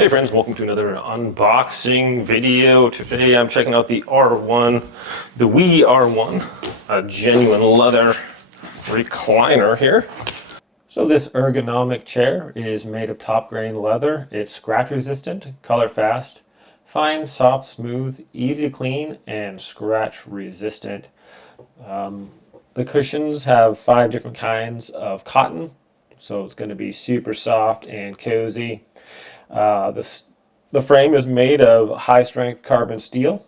Hey friends, welcome to another unboxing video. Today I'm checking out the R1, the Wii R1, a genuine leather recliner here. So this ergonomic chair is made of top grain leather. It's scratch resistant, color fast, fine, soft, smooth, easy to clean, and scratch resistant. The cushions have 5 different kinds of cotton, so it's going to be super soft and cozy. The frame is made of high-strength carbon steel,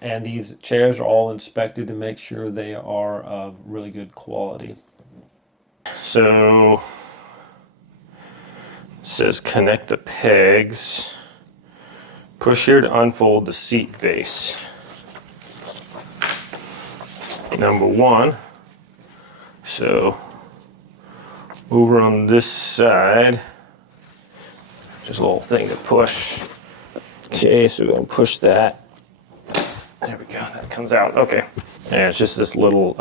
and these chairs are all inspected to make sure they are of really good quality. So it says connect the pegs. Push here to unfold the seat base. Number 1. So over on this side, just a little thing to push. Okay, so we're going to push that. There we go, that comes out. Okay, and it's just this little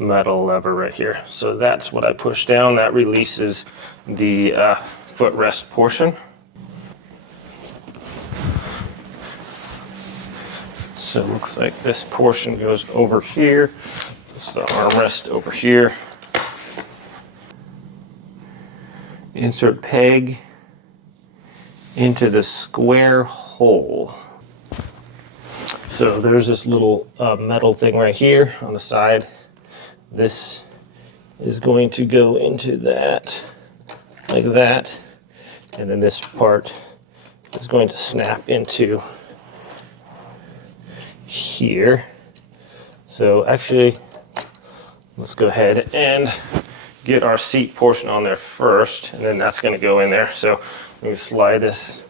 metal lever right here. So that's what I push down. That releases the footrest portion. So it looks like this portion goes over here. This is the armrest over here. Insert peg into the square hole. So there's this little metal thing right here on the side. This is going to go into that, like that, and then this part is going to snap into here. So actually, let's go ahead and get our seat portion on there first, and then that's going to go in there. So we slide this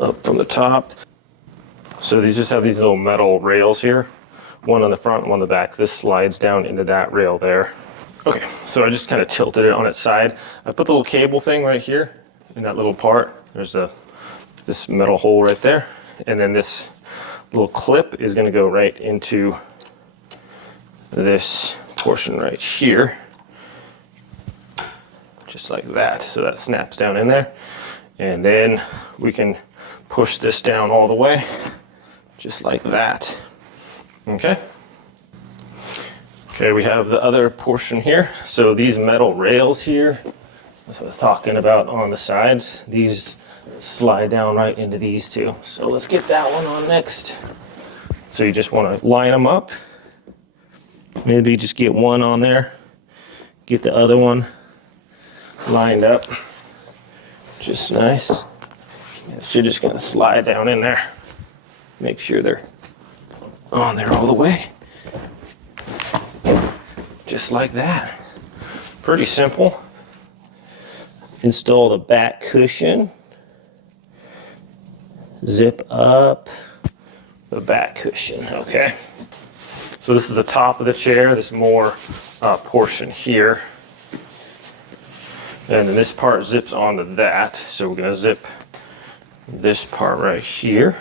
up from the top. So these just have these little metal rails here, one on the front, one on the back. This slides down into that rail there. Okay, so I just kind of tilted it on its side. I put the little cable thing right here in that little part. There's this metal hole right there, and then this little clip is going to go right into this portion right here, just like that. So that snaps down in there, and then we can push this down all the way, just like that. Okay, we have the other portion here. So these metal rails here, that's what I was talking about on the sides, these slide down right into these two. So let's get that one on next. So you just want to line them up. Maybe just get one on there, get the other one lined up, just nice. It's just going to slide down in there. Make sure they're on there all the way, just like that. Pretty simple. Install the back cushion. Zip up the back cushion. Okay. So this is the top of the chair, this more portion here. And then this part zips onto that. So we're going to zip this part right here.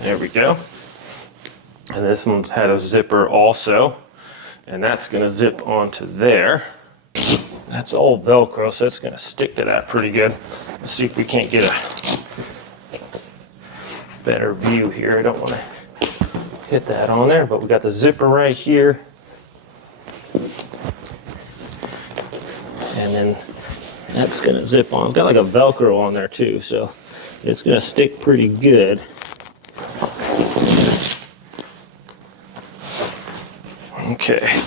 There we go. And this one's had a zipper also. And that's going to zip onto there. That's all Velcro, so it's going to stick to that pretty good. Let's see if we can't get a better view here. I don't want to hit that on there, but we got the zipper right here. And then that's going to zip on. It's got like a Velcro on there too, so it's going to stick pretty good. Okay,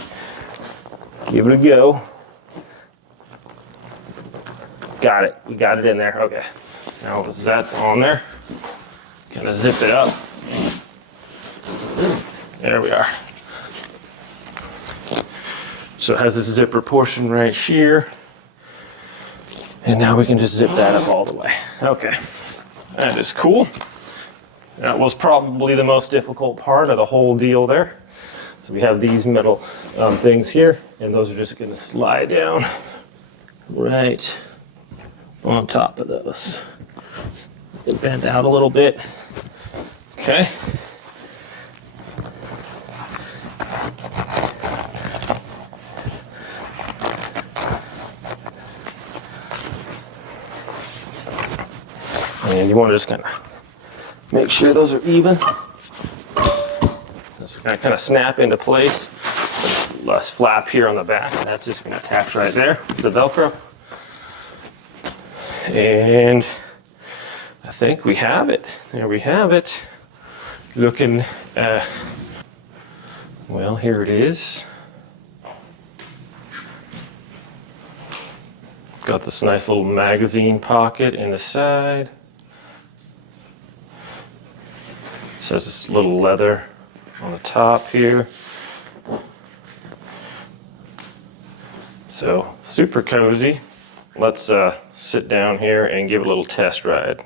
give it a go. Got it. We got it in there. Okay. Now that's on there. Gonna zip it up. There we are. So it has this zipper portion right here. And now we can just zip that up all the way. Okay. That is cool. That was probably the most difficult part of the whole deal there. So we have these metal things here, and those are just gonna slide down right on top of those. Bend out a little bit. Okay. And you want to just kind of make sure those are even. Just gonna kind of snap into place. There's less flap here on the back. That's just gonna attach right there, the Velcro. And I think we have it. There we have it. Looking, well, here it is. Got this nice little magazine pocket in the side. It says this little leather on the top here. So super cozy. Let's sit down here and give it a little test ride.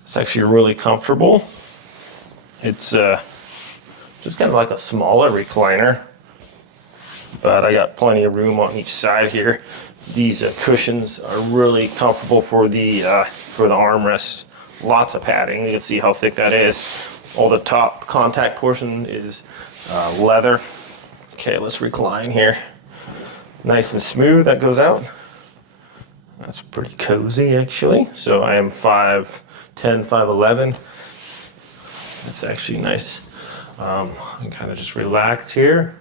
It's actually really comfortable. It's just kind of like a smaller recliner, but I got plenty of room on each side here. These cushions are really comfortable for the armrest. Lots of padding. You can see how thick that is. All the top contact portion is leather. Okay, let's recline here. Nice and smooth, that goes out. That's pretty cozy actually. So I am 5'10", 5'11". That's actually nice. I can kind of just relax here.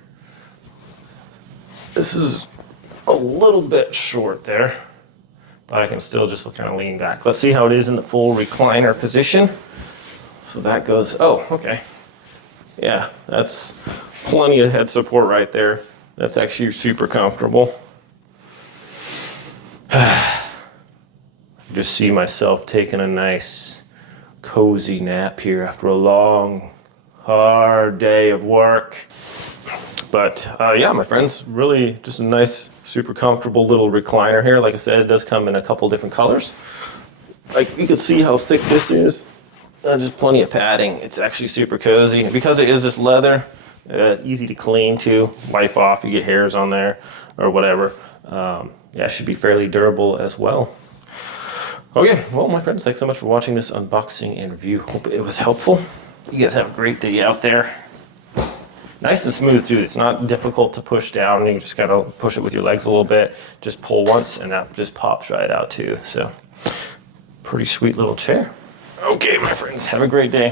This is a little bit short there, but I can still just kind of lean back. Let's see how it is in the full recliner position. So that goes, oh, okay. Yeah, that's plenty of head support right there. That's actually super comfortable. Just see myself taking a nice cozy nap here after a long, hard day of work. But yeah, my friends, really just a nice, super comfortable little recliner here. Like I said, it does come in a couple different colors. Like you can see how thick this is. Just plenty of padding. It's actually super cozy. And because it is this leather, easy to clean too. Wipe off, you get hairs on there or whatever. Yeah, it should be fairly durable as well. Okay, well, my friends, thanks so much for watching this unboxing and review. Hope it was helpful. You guys have a great day out there. Nice and smooth too. It's not difficult to push down. You just gotta push it with your legs a little bit. Just pull once and that just pops right out too. So pretty sweet little chair. Okay, my friends, have a great day.